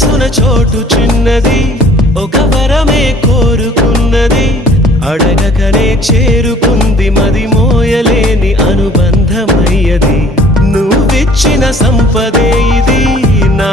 మనసున చోటు చిన్నది ఒక వరమే కోరుకున్నది అడగకనే చేరుకుంది మది మోయలేని అనుబంధమయ్యది నువ్విచ్చిన సంపదే ఇది నా